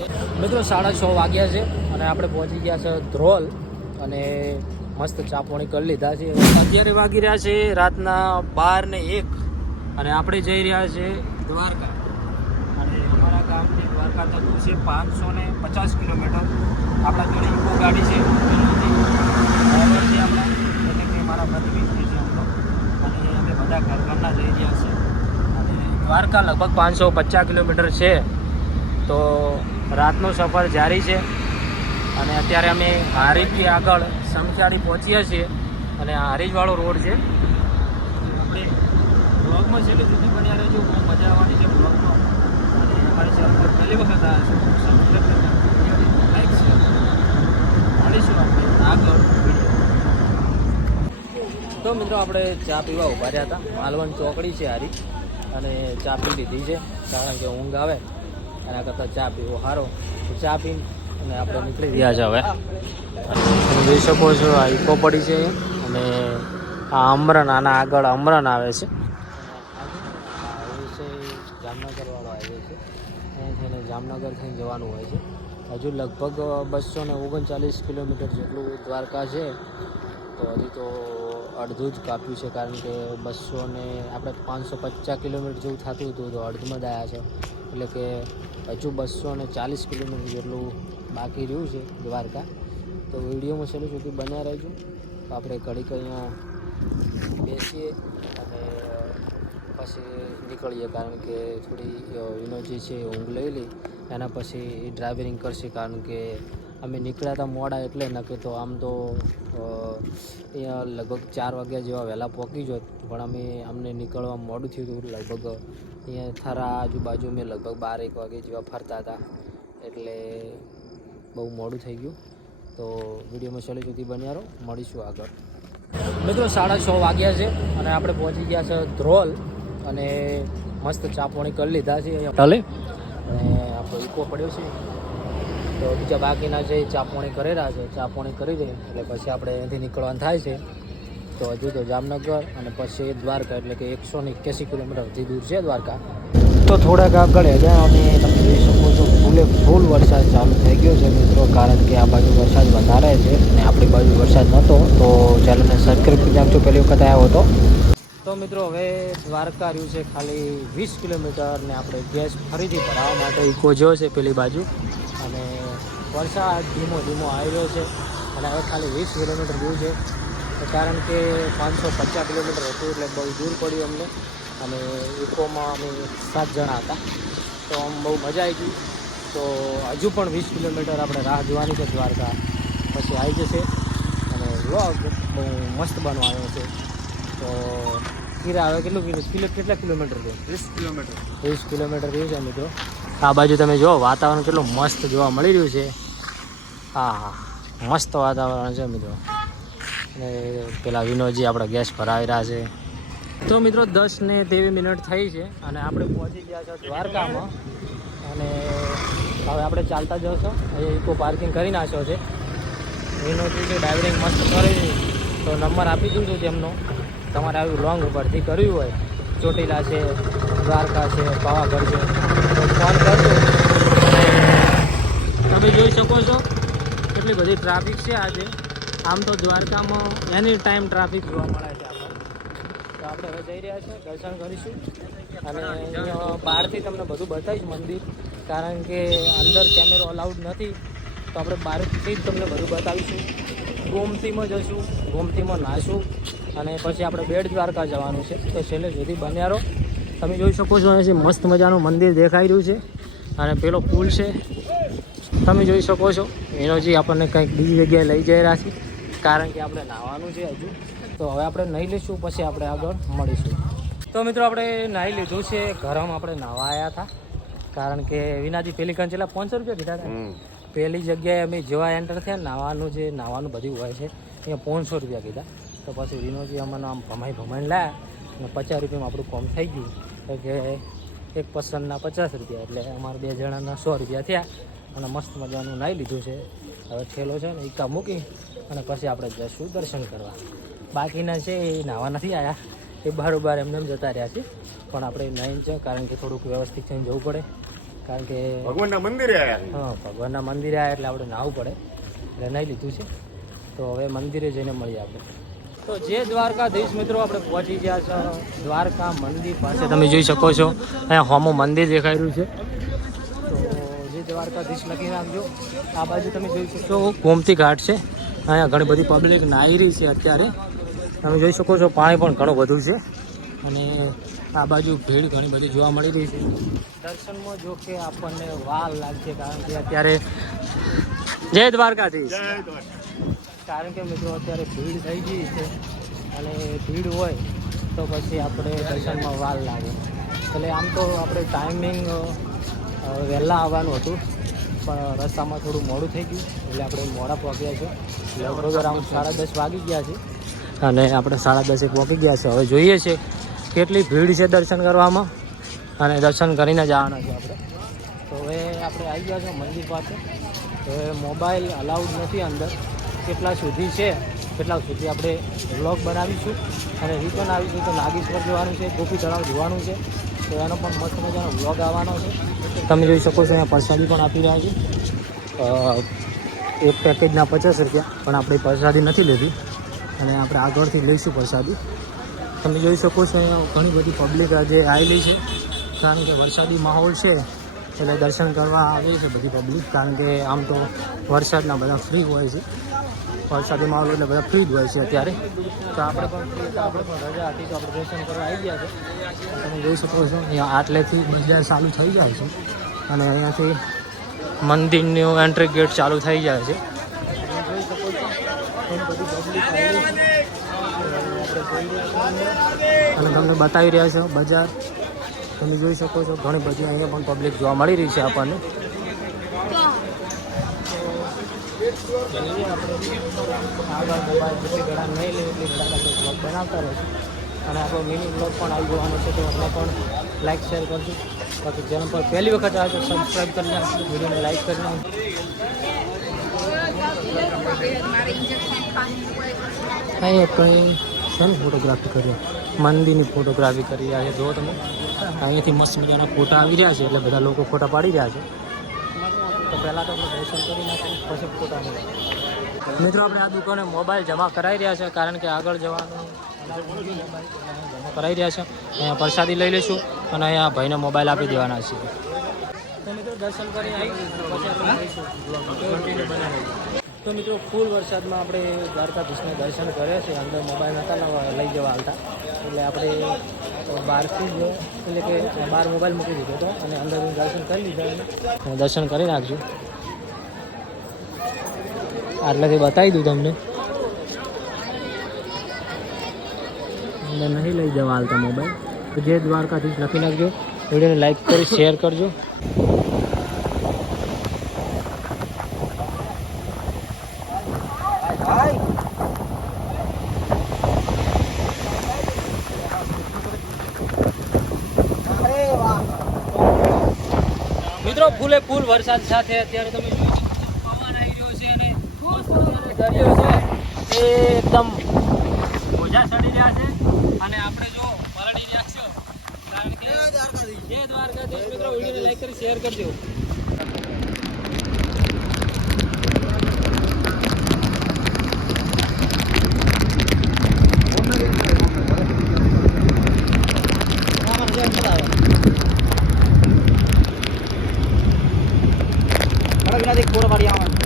મિત્રો 6:30 વાગ્યા છે અને આપણે પહોંચી ગયા છે ધ્રોલ અને મસ્ત ચા પાણી કરી લીધા છે. અત્યારે વાગી રહ્યા છે રાતના 12:01 અને આપણે જઈ રહ્યા છે દ્વારકા. અને અમારા ગામથી દ્વારકા થતું છે 550 કિલોમીટર. આપણા જોડે ઇકો ગાડી છે ડ્રાઈવર છે આપણા, એટલે કે મારા પ્રતિનિધિ છે અમનો, અને અમે બધા ઘરના જઈ રહ્યા છે. અને દ્વારકા લગભગ 550 કિલોમીટર છે. તો રાતનો સફર જારી છે અને અત્યારે અમે હારીજથી આગળ સમખ્યાળી પહોંચ્યા છીએ અને હારીજવાળો રોડ છે. આપણે બ્લોગમાં છેલ્લે સુધી બન્યા રહેજો, બહુ મજા આવવાની છે બ્લોગમાં. અને અમારી ચેનલ પર પહેલી વખત આવ્યા છે, સબસ્ક્રાઈબ કરતા લાઈક શેર મળીશું આપણે આગળ વિડીયો. તો મિત્રો આપણે ચા પીવા ઉભા રહ્યા હતા. માલવણ ચોકડી છે હારી, અને ચા પી લીધી છે કારણ કે ઊંઘ આવે એના કરતાં ચા પીવો સારો. ચા પીને અને આપણે નીકળી ગયા છે હવે. તમે જોઈ શકો છો આ ઇકો પડી છે અને આ અમરન, આના આગળ અમરન આવે છે. હાઈવે છે જામનગરવાળો હાઈવે છે, અહીં થઈને જામનગર થઈને જવાનું હોય છે. હજુ લગભગ 239 કિલોમીટર જેટલું દ્વારકા છે. તો હજી તો અડધું જ કાપ્યું છે કારણ કે 550 કિલોમીટર જેવું થતું હતું તો અડધમાં જ આવ્યા છે. એટલે કે હજુ 240 કિલોમીટર જેટલું બાકી રહ્યું છે દ્વારકા. તો વિડીયોમાં છેલ્લે સુધી બન્યા રહેજો. તો આપણે ઘડીક અહીંયા બેસીએ અને પછી નીકળીએ કારણ કે થોડી વિનોજી છે ઊંઘ લઈ લઈ, એના પછી ડ્રાઇવિંગ કરશે કારણ કે અમે નીકળ્યા હતા મોડા એટલે નક્કી. તો આમ તો અહીંયા લગભગ 4 વાગ્યા જેવા વહેલા પહોંચી જોત, પણ અમને નીકળવા મોડું થયું હતું. લગભગ અહીંયા થરા આજુબાજુ મેં લગભગ 12-1 વાગે જેવા ફરતા હતા એટલે બહુ મોડું થઈ ગયું. તો વિડીયોમાં છેલ્લે સુધી બન્યા રહો, મળીશું આગળ. મિત્રો 6:30 વાગ્યા છે અને આપણે પહોંચી ગયા છે ધ્રોલ અને મસ્ત ચા પાણી કરી લીધા છે ટલે. અને આપણો ઇકો પડ્યો છે તો બીજા બાકીના છે ચા પાણી કરી રહ્યા છે. ચા પાણી કરી દે એટલે પછી આપણે અહીંથી નીકળવાનું થાય છે. તો હજુ તો જામનગર અને પછી દ્વારકા, એટલે કે 181 કિલોમીટર હજી દૂર છે દ્વારકા. તો થોડાક આગળ ગયા અને તમે જોઈ શકો છો ફૂલ વરસાદ ચાલુ થઈ ગયો છે મિત્રો, કારણ કે આ બાજુ વરસાદ વધારે છે અને આપણી બાજુ વરસાદ નહોતો. તો ચેનલને સબસ્ક્રાઈબ કરી નાખજો, પહેલી વખત આવ્યો હતો. તો મિત્રો હવે દ્વારકા રહ્યું છે ખાલી 20 કિલોમીટર ને આપણે ગેસ ફરીથી ભરાવવા માટે ઇકો જો છે પેલી બાજુ. અને વરસાદ ધીમો ધીમો આવી રહ્યો છે અને હવે ખાલી 20 કિલોમીટર દૂર છે કારણ કે 550 કિલોમીટર હતું એટલે બહુ દૂર પડ્યું અમને. અને ઇકોમાં અમે 7 જણા હતા તો આમ બહુ મજા આવી ગઈ. તો હજુ પણ 20 કિલોમીટર આપણે રાહ જોવાની છે દ્વારકા, પછી આવી જશે. અને વ્લોગ બહુ મસ્ત બનવાનો છે. તો કિરા હવે કેટલા કિલોમીટર છે? 20 કિલોમીટર. 20 કિલોમીટર રહ્યું છે મિત્રો. આ બાજુ તમે જુઓ વાતાવરણ કેટલું મસ્ત જોવા મળી રહ્યું છે. હા, મસ્ત વાતાવરણ છે મિત્રો. અને પેલા વિનોદજી આપણા ગેસ ભરાવી રહ્યા છે. તો મિત્રો 10:23 થઈ છે અને આપણે પહોંચી ગયા છે દ્વારકામાં. અને હવે આપણે ચાલતા જશો. અહીંયા ઇકો પાર્કિંગ કરી નાખ્યો છે. વિનોદજી છે ડ્રાઇવિંગ મસ્ત કરી, તો નંબર આપી દીધું તેમનો. તમારે આવ્યું લોંગ ઉપરથી કર્યું હોય, ચોટીલા છે, દ્વારકા છે, પાવાગઢ છે, તો ફોન કરજો. તમે જોઈ શકો છો કેટલી બધી ટ્રાફિક છે આજે. આમ તો દ્વારકામાં એની ટાઈમ ટ્રાફિક જોવા મળે છે આપણને. તો આપણે હવે જઈ રહ્યા છીએ, દર્શન કરીશું અને અહીંયા બહારથી તમને બધું બતાવીશ મંદિર, કારણ કે અંદર કેમેરો અલાઉડ નથી. તો આપણે બહારથી જ તમને બધું બતાવીશું. ગોમતીમાં જઈશું, ગોમતીમાં નાહશું અને પછી આપણે બેટ દ્વારકા જવાનું છે. તો છેલ્લે સુધી બન્યા રહો. તમે જોઈ શકો છો અહીંથી મસ્ત મજાનું મંદિર દેખાઈ રહ્યું છે અને પેલો પુલ છે તમે જોઈ શકો છો. વિનોજી આપણને કંઈક બીજી જગ્યાએ લઈ જઈ રહ્યા છે કારણ કે આપણે નાહવાનું છે હજુ. તો હવે આપણે નાહી લઈશું, પછી આપણે આગળ મળીશું. તો મિત્રો આપણે નાહી લીધું છે. ઘરમાં આપણે નાહવા આવ્યા હતા કારણ કે વિનાજી પેલી કંચેલા 500 રૂપિયા કીધા હતા. પહેલી જગ્યાએ અમે જેવા એન્ટર થયા નાહવાનું બધું હોય છે, અહીંયા 500 રૂપિયા કીધા. તો પછી વિનોજી અમને આમ ભમાઈને લાયા અને 50 રૂપિયામાં આપણું કોમ થઈ ગયું. કે એક પર્સનના 50 રૂપિયા, એટલે અમારે 2 જણાના 100 રૂપિયા થયા. અને મસ્ત મજાનું નાહી લીધું છે. હવે ઠેલો છે ને ઇકા મૂકી અને પછી આપણે જઈશું દર્શન કરવા. બાકીના છે એ નાહવા નથી આવ્યા, એ બારોબાર એમને જતા રહ્યા છે. પણ આપણે નાહીને છે કારણ કે થોડુંક વ્યવસ્થિત થઈને જવું પડે, કારણ કે ભગવાનના મંદિરે આવ્યા. હા ભગવાનના મંદિરે આવ્યા એટલે આપણે નાહવું પડે એટલે નાહી લીધું છે. તો હવે મંદિરે જઈને મળીએ આપણે. તો જે દ્વારકાધીશ મિત્રો આપણે પહોંચી ગયા છે દ્વારકા મંદિર પાસે. તમે જોઈ શકો છો અહીંયા હોમું મંદિર દેખાઈ રહ્યું છે. તો જે દ્વારકાધીશ લખી નાખજો. આ બાજુ તમે જોઈ શકો ગોમતી ઘાટ છે. અહીંયા ઘણી બધી પબ્લિક નાહી રહી છે અત્યારે. તમે જોઈ શકો છો પાણી પણ ઘણું બધું છે અને આ બાજુ ભીડ ઘણી બધી જોવા મળી રહી છે. દર્શનમાં જો કે આપણને વાર લાગશે કારણ કે અત્યારે જય દ્વારકાધીશ. કારણ કે મિત્રો અત્યારે ભીડ થઈ ગઈ છે અને ભીડ હોય તો પછી આપણે દર્શનમાં વાર લાગે. એટલે આમ તો આપણે ટાઈમિંગ વહેલા આવવાનું હતું પણ રસ્તામાં થોડું મોડું થઈ ગયું એટલે આપણે મોડા પહોંચ્યા છે. લગભગ અરાઉન્ડ 10:30 વાગી ગયા છે અને આપણે 10:30 પહોંચી ગયા છે. હવે જોઈએ છે કેટલી ભીડ છે દર્શન કરવામાં અને દર્શન કરીને જવાના છે આપણે. તો હવે આપણે આવી ગયા છે મંદિર પાસે. હવે મોબાઈલ અલાઉડ નથી અંદર. કેટલા સુધી છે કેટલા સુધી આપણે વ્લોગ બનાવીશું અને રિટર્ન આવીશું. તો નાગેશ્વર જવાનું છે, ગોપી તળાવ જોવાનું છે. તો એનો પણ મસ્ત મજાનો વ્લોગ આવવાનો છે. તમે જોઈ શકો છો અહીંયા પ્રસાદી પણ આપી રહ્યા છે. એક પેકેજના 50 રૂપિયા પણ આપણે પ્રસાદી નથી લીધી અને આપણે આગળથી લઈશું પ્રસાદી. તમે જોઈ શકો છો અહીંયા ઘણી બધી પબ્લિક આજે આવેલી છે કારણ કે વરસાદી માહોલ છે એટલે દર્શન કરવા આવે છે બધી પબ્લિક. કારણ કે આમ તો વરસાદના બધા ફ્રી હોય છે. વરસાદી માહોલ એટલે બધા ફ્રી જ હોય છે અત્યારે. તો આપણે પણ રજા હતી તો આપણે દર્શન કરવા આવી ગયા છે. તમે જોઈ શકો છો અહીંયા આટલેથી બજાર ચાલુ થઈ જાય છે અને અહીંયાથી મંદિરનું એન્ટ્રી ગેટ ચાલુ થઈ જાય છે. તમે જોઈ શકો છો ઘણી બધી પબ્લિક આવેલી છે અને તમને બતાવી રહ્યા છો બજાર. તમે જોઈ શકો છો ઘણી બધી અહીંયા પણ પબ્લિક જોવા મળી રહી છે આપણને. આગળ મોબાઈલ જેટલી ઘણા નહીં લે એટલી બધા બ્લોગ બનાવતા રહેશે અને આપણો મિની બ્લોગ પણ આવી જવાનો છે. તો આપણે પણ લાઇક શેર કરજો. બાકી ચેનલ પર પહેલી વખત આવે તો સબસ્ક્રાઈબ કરી નાખજો, વિડીયોને લાઇક કરી નાખજો. અહીંયા કંઈ શાની ફોટોગ્રાફી કરી મંદિરની ફોટોગ્રાફી કરી રહ્યા છે. જો તમે અહીંયાથી મસ્ત મજાના ફોટા આવી રહ્યા છે એટલે બધા લોકો ફોટા પાડી રહ્યા છે. તો પહેલાં તો આપણે દર્શન કરી નાખીએ પછી ફોટા મળે. મિત્રો આપણે આ દુકાને મોબાઈલ જમા કરાવી રહ્યા છે કારણ કે આગળ જવાનું જમા કરાવી રહ્યા છે. અહીંયા પ્રસાદી લઈ લઈશું અને અહીંયા ભાઈને મોબાઈલ આપી દેવાના છે. તો મિત્રો દર્શન કરી આવી તો મિત્રો ફૂલ વરસાદમાં આપણે દ્વારકાધીશના દર્શન કર્યા છે. અંદર મોબાઈલ નહોતા લઈ જવા હાલતા એટલે આપણે બહારથી જ એટલે કે બહાર મોબાઈલ મૂકી દીધો હતો અને અંદર દર્શન કરી લીધા. દર્શન કરી નાખજો. આટલાથી બતાવી દઉં તમને. અંદર નહીં લઈ જવા હાલતા મોબાઈલ. તો જે દ્વારકાધીશ લખી નાખજો. વિડીયોને લાઈક કરી શેર કરજો. મિત્રો ફૂલે ફૂલ વરસાદ સાથે અત્યારે તમે જોઈ શકો છો પવન આવી રહ્યો છે અને દરિયો છે એ એકદમ મોજા ચડી રહ્યા છે અને આપણે જો પલળી રહ્યા છો કારણ કે જય દ્વારકાધીશ. મિત્રો વિડીયોને લાઈક કરી શેર કરજો. પૂરો પાડી આવવાનું